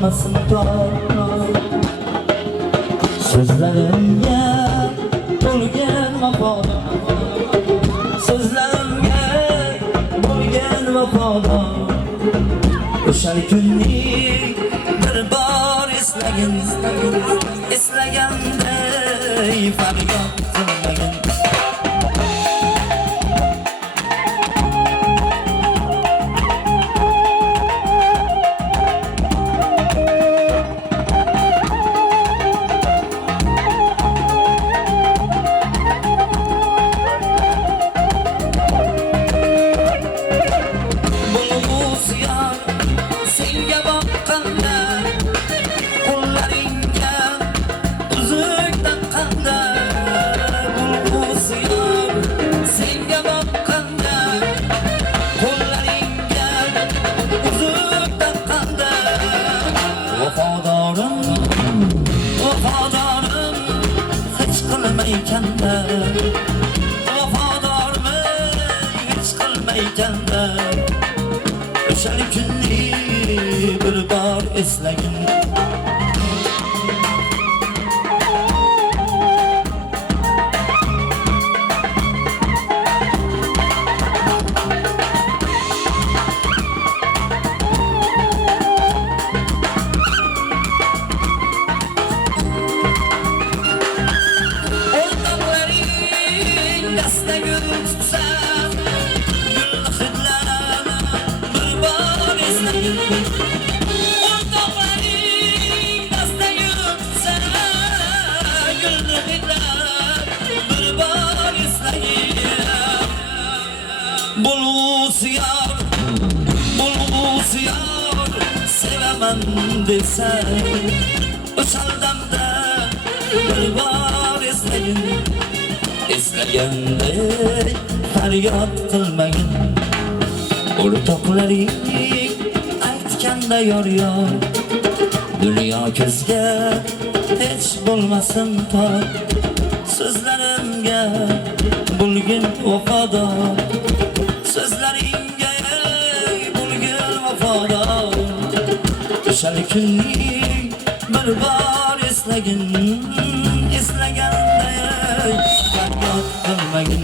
bo'lmasin tor. So'zlarimga bo'lgan vafodor, so'zlarimga bo'lgan vafodor. O'sha kunni bir bor eslagin, eslaganday faryod qilmagin. Vafadorim hech qilmaykanda, vafodormi hech qilmaykanda. O'sha kunni bir bor eslagin. Bulg'us yor sevaman desa, o'shal damda bir bor eslagin, eslaganday faryod qilmagin. O'rtoqlaring aytganda yor, dunyo ko'zga hech bo'lmasin tor. So'zlarimga bo'lgin vafodor, so'zlaringga bo'lgin vafodor. O'sha kunni bir bor eslagin, eslaganday faryod qilmagin.